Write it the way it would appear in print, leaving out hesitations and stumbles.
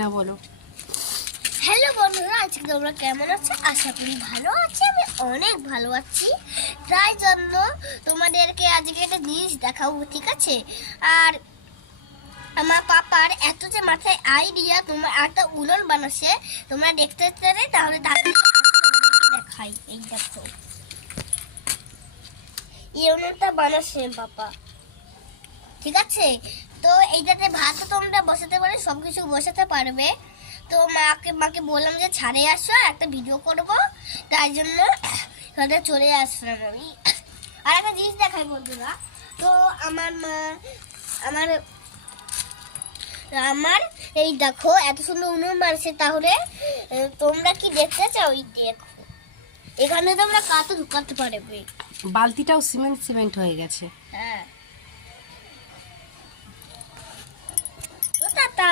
না বলো। হ্যালো বন্ধুরা, আজকে তোমরা কেমন আছো? আশা করি ভালো আছি। আমি অনেক ভালো আছি, তাই জন্য তোমাদেরকে আজকে একটা জিনিস দেখাবো, ঠিক আছে? আর আমার পাপার এত যে মাথায় আইডিয়া, তোমার একটা উলন বানাচ্ছে, তোমরা দেখতে চাইলে তাহলে তাকে তোমাদেরকে দেখাই। এই দেখো, এই উলনটা বানাচ্ছে পাপা, ঠিক আছে? তো এইটাতে ভাতও তোমরা বসাতে পারবে, সবকিছু বসাতে পারবে। তো মাকে বললাম যে ছাড়ে আসো, একটা ভিডিও করব, তাই জন্য এখানে চলে আসলাম আমি। আর একটা জিনিস দেখাই বন্ধুরা, তো আমার মা আমার আমার এই দেখো এত সুন্দর উনুন মারছে, তাহলে তোমরা কি দেখতে চাও? এই দেখো, এখানে তোমরা কাঠও ঢুকাতে পারবে। বালতিটাও সিমেন্ট সিমেন্ট হয়ে গেছে। হ্যাঁ, তো টাটা।